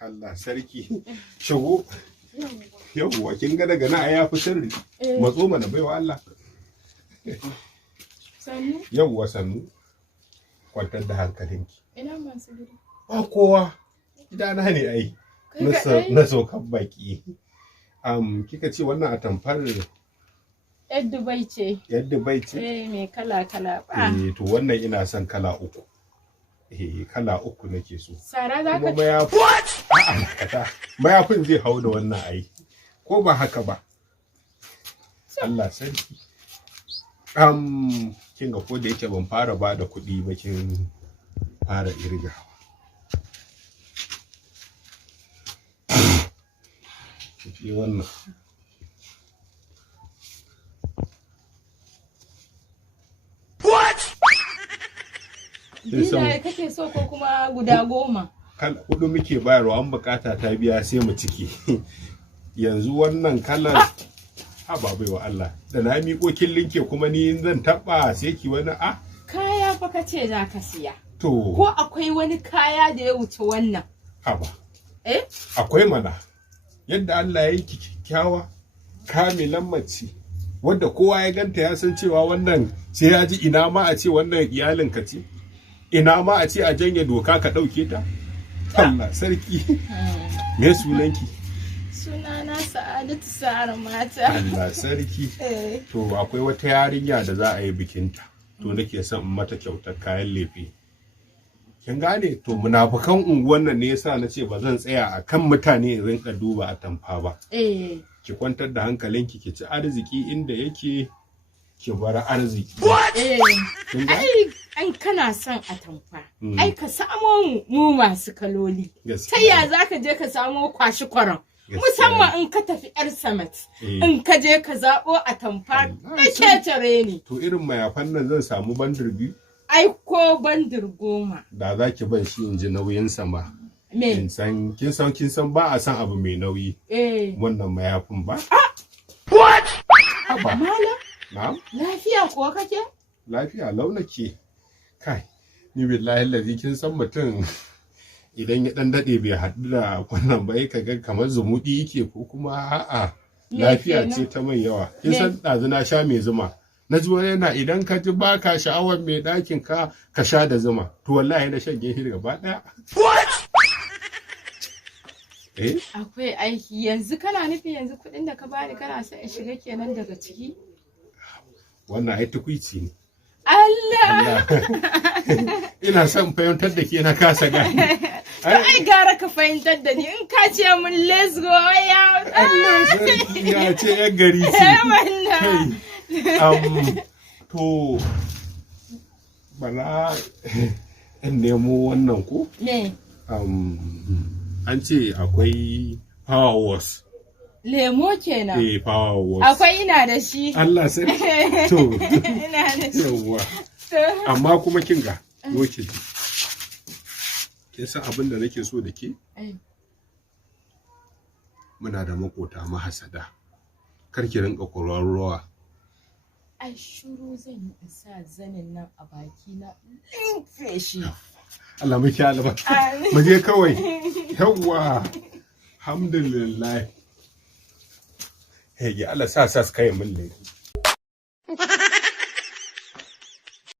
Allah sarki. Shigo. Yawwa kin ga daga na ya fi sirri. Matso mana baiwa Allah. Sannu? Yawwa sannu. Kwantar da hankalinki. Ina masu gida. Ba kowa. Gidana ne ai. Na saukan baki. Kika ce wannan atamfar Yar Dubai ce. Yar Dubai ce? Mai kala-kala ba. To wannan ina son kala uku. Kala uku nake so. Sara za ka ci. A'a, mayafin zai hau da wannan ai. Ko ba haka ba? Allah sarki. Kin ga ko da yake ban fara ba da kuɗi ba kin fara irgawa. Ki wannan. Dina kake so ko kuma guda 10? Hudu muke bayarwa an bukata ta biya sai mu ciki. Yanzu wannan kalar haba baiwa Allah da na miƙo kin linke kuma ni zan taɓa sai ki wani kaya fa kace za ka siya. To ko akwai wani kaya da ya wuce wannan? Haba. Akwai mana. Yadda Allah ya yi kyakkyawa kamilan mace wadda kowa ya ganta ya san cewa wannan sai ya ji ina ma a ce wannan iyalin ka ce. Ina ma a ce a janye doka ka ɗauke ta? Allah sarki. Me sunanki? Sunana Sa'adatu Sa'ar Mata. Allah sarki. To akwai wata yarinya da za a yi bikinta. To nake son in mata kyautar kayan lefe. Kin gane? To munafukan unguwan nan ne yasa na ce ba zan tsaya a kan mutane in rinka duba atamfa ba. Ki kwantar da hankalinki ki ci arziki inda yake ki bar arziki. Ai kana son atamfa. Ai ka samo mu masu kaloli. Ta ya za ka je ka samo kwashi kwaron? Musamman in ka tafi yar samat. In ka je ka zaɓo atamfa na ketare ne. To irin mayafan nan zan samu bandir biyu? Ai ko bandir 10. Da za ki ban shi in ji nauyin sama. Me? Kin san ba a san abu mai nauyi. Wannan mayafin ba. What? Haba. Mala? Na'am. Lafiya kuwa kake? Lafiya launake. Kai, ni billahi lazi kin san mutum idan ya dan dade bai haɗu da wannan ba ka ga kamar zumudi yake ko kuma a'a lafiya ce ta mai yawa. Kin san ɗazu na sha mai zuma. Na ji yana idan ka ji baka sha'awar mai ɗakin ka sha da zuma. To wallahi na shan gefe gaba ɗaya. What? Akwai aiki yanzu kana nufi yanzu kuɗin da ka bani kana son in shiga kenan daga ciki? Wannan ai tukuici ne. Allah! Ina son fahimtar da ke na kasa gani. Ai gara ka fahimtar da ni in ka ce mun let's go ya. Ya ce yan gari ce. To bala in nemo wannan ko? Ne. An ce akwai power wash. Lemo kenan. Power wash. Akwai ina da shi. Allah sai. To. Ina da shi. Yawwa. Amma kuma kin ga yoke ji. Kin san abin da nake so da ke? Muna da makota mahasada. Kar ki rinka ruwa. Ai shiru zan yi in sa zanin nan a baki na linfe shi. Allah miki alba. Mu je kawai. Yawwa. Alhamdulillah. Hey, Allah sa kai mun laifi.